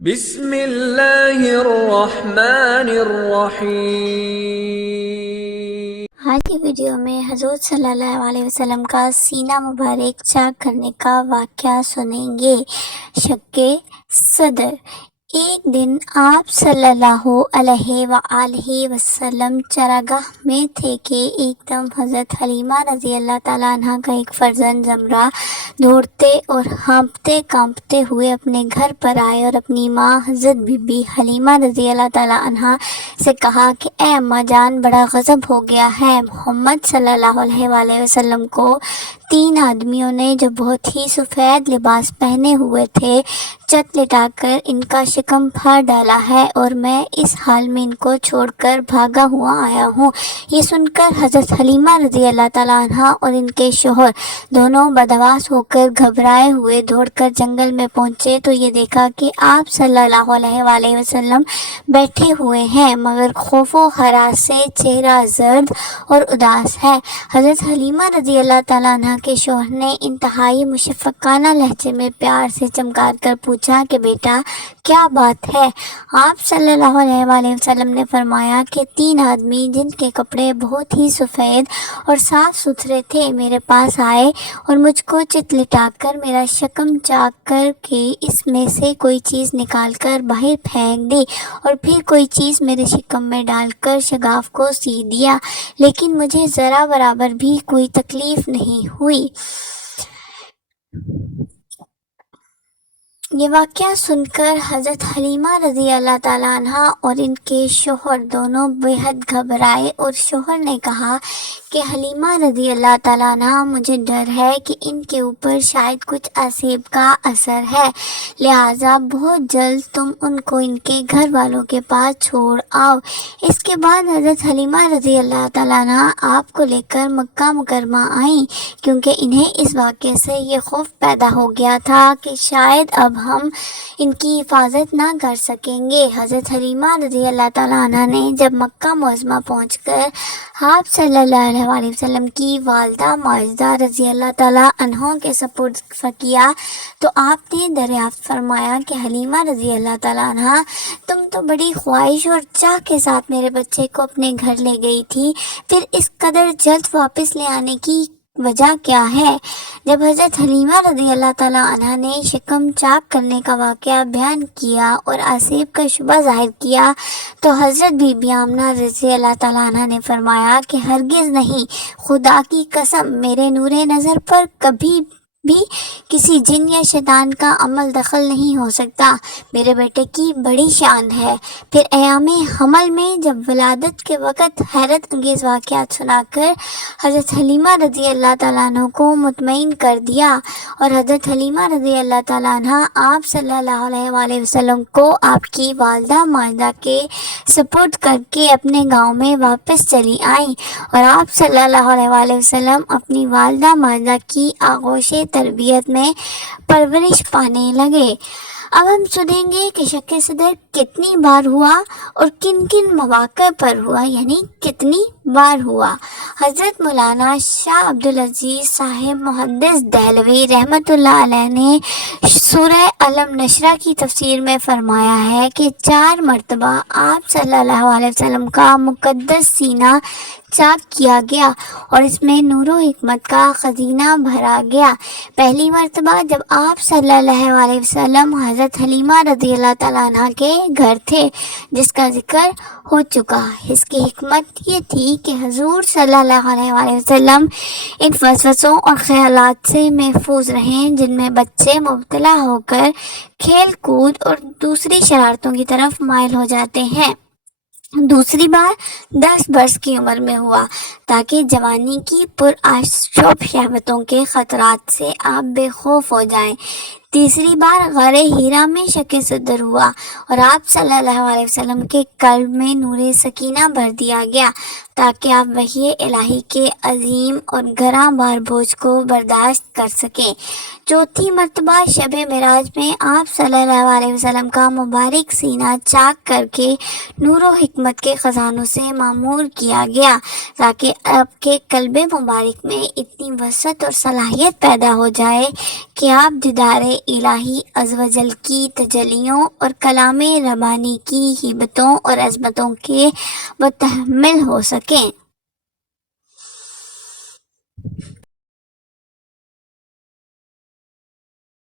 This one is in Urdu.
بسم اللہ الرحمن الرحیم۔ آج کی ویڈیو میں حضور صلی اللہ علیہ وسلم کا سینہ مبارک چاک کرنے کا واقعہ سنیں گے۔ شق صدر۔ ایک دن آپ صلی اللہ علیہ وآلہ وسلم چراگاہ میں تھے کہ ایک دم حضرت حلیمہ رضی اللہ تعالیٰ عنہ کا ایک فرزند زمرہ دوڑتے اور ہانپتے کانپتے ہوئے اپنے گھر پر آئے اور اپنی ماں حضرت بی بی حلیمہ رضی اللہ تعالیٰ عنہ سے کہا کہ اے اماں جان، بڑا غضب ہو گیا ہے۔ محمد صلی اللہ علیہ وآلہ وسلم کو 3 آدمیوں نے جو بہت ہی سفید لباس پہنے ہوئے تھے چت لٹا کر ان کا شکم پھاڑ ڈالا ہے، اور میں اس حال میں ان کو چھوڑ کر بھاگا ہوا آیا ہوں۔ یہ سن کر حضرت حلیمہ رضی اللہ تعالیٰ عنہ اور ان کے شوہر دونوں بدحواس ہو کر گھبرائے ہوئے دوڑ کر جنگل میں پہنچے تو یہ دیکھا کہ آپ صلی اللہ علیہ وآلہ وسلم بیٹھے ہوئے ہیں، مگر خوف و ہراس سے چہرہ زرد اور اداس ہے۔ حضرت حلیمہ رضی اللہ تعالیٰ عنہ کے شوہر نے انتہائی مشفقانہ لہجے میں پیار سے چمکار کر پوچھا کہ بیٹا کیا بات ہے؟ آپ صلی اللہ علیہ وآلہ وسلم نے فرمایا کہ 3 آدمی جن کے کپڑے بہت ہی سفید اور صاف ستھرے تھے میرے پاس آئے اور مجھ کو چت لٹا کر میرا شکم چاک کر کے اس میں سے کوئی چیز نکال کر باہر پھینک دی اور پھر کوئی چیز میرے شکم میں ڈال کر شگاف کو سی دیا، لیکن مجھے ذرا برابر بھی کوئی تکلیف نہیں ہوئی۔ یہ واقعہ سن کر حضرت حلیمہ رضی اللہ تعالیٰ عنہ اور ان کے شوہر دونوں بے حد گھبرائے، اور شوہر نے کہا کہ حلیمہ رضی اللہ تعالیٰ عنہ، مجھے ڈر ہے کہ ان کے اوپر شاید کچھ عصیب کا اثر ہے، لہٰذا بہت جلد تم ان کو ان کے گھر والوں کے پاس چھوڑ آؤ۔ اس کے بعد حضرت حلیمہ رضی اللہ تعالیٰ عنہ آپ کو لے کر مکہ مکرمہ آئیں، کیونکہ انہیں اس واقعے سے یہ خوف پیدا ہو گیا تھا کہ شاید اب ہم ان کی حفاظت نہ کر سکیں گے۔ حضرت حلیمہ رضی اللہ تعالیٰ عنہ نے جب مکہ معظمہ پہنچ کر آپ صلی اللہ علیہ وآلہ وسلم کی والدہ ماجدہ رضی اللہ تعالیٰ عنہ کے سپرد کیا تو آپ نے دریافت فرمایا کہ حلیمہ رضی اللہ تعالیٰ عنہ، تم تو بڑی خواہش اور چاہ کے ساتھ میرے بچے کو اپنے گھر لے گئی تھی، پھر اس قدر جلد واپس لے آنے کی وجہ کیا ہے؟ جب حضرت حلیمہ رضی اللہ تعالیٰ عنہ نے شکم چاک کرنے کا واقعہ بیان کیا اور عصیب کا شبہ ظاہر کیا تو حضرت بی بی آمنہ رضی اللہ تعالیٰ عنہ نے فرمایا کہ ہرگز نہیں، خدا کی قسم، میرے نور نظر پر کبھی بھی کسی جن یا شیطان کا عمل دخل نہیں ہو سکتا، میرے بیٹے کی بڑی شان ہے۔ پھر ایام حمل میں جب ولادت کے وقت حیرت انگیز واقعات سنا کر حضرت حلیمہ رضی اللہ تعالیٰ عنہ کو مطمئن کر دیا، اور حضرت حلیمہ رضی اللہ تعالیٰ عنہ آپ صلی اللہ علیہ وآلہ وسلم کو آپ کی والدہ ماجدہ کے سپرد کر کے اپنے گاؤں میں واپس چلی آئیں، اور آپ صلی اللہ علیہ وآلہ وسلم اپنی والدہ ماجدہ کی آغوش تربیت میں پرورش پانے لگے۔ اب ہم سنیں گے کہ شق صدر کتنی بار ہوا اور کن کن مواقع پر ہوا، یعنی کتنی بار ہوا۔ حضرت مولانا شاہ عبدالعزیز صاحب محدث دہلوی رحمۃ اللہ علیہ نے سورہ علم نشرہ کی تفسیر میں فرمایا ہے کہ 4 مرتبہ آپ صلی اللہ علیہ وسلم کا مقدس سینہ چاک کیا گیا اور اس میں نور و حکمت کا خزینہ بھرا گیا۔ پہلی مرتبہ جب آپ صلی اللہ علیہ وسلم حضرت حلیمہ رضی اللہ تعالیٰ عنہ کے گھر تھے، جس کا ذکر ہو چکا۔ اس کی حکمت یہ تھی کہ حضور صلی اللہ علیہ وآلہ وسلم ان وسوسوں اور خیالات سے محفوظ رہیں جن میں بچے مبتلا ہو کر کھیل کود اور دوسری شرارتوں کی طرف مائل ہو جاتے ہیں۔ دوسری بار 10 برس کی عمر میں ہوا تاکہ جوانی کی پرآشوب شہوتوں کے خطرات سے آپ بے خوف ہو جائیں۔ تیسری بار غار ہیرا میں شق صدر ہوا اور آپ صلی اللہ علیہ وسلم کے قلب میں نور سکینہ بھر دیا گیا تاکہ آپ وحی الہی کے عظیم اور گراں بار بوجھ کو برداشت کر سکیں۔ چوتھی مرتبہ شب معراج میں آپ صلی اللہ علیہ وسلم کا مبارک سینہ چاک کر کے نور و حکمت کے خزانوں سے معمور کیا گیا تاکہ آپ کے قلب مبارک میں اتنی وسعت اور صلاحیت پیدا ہو جائے کہ آپ دیدار الہی عز و جل کی تجلیوں اور کلام ربانی کی ہبتوں اور عظمتوں کے متحمل ہو سکیں۔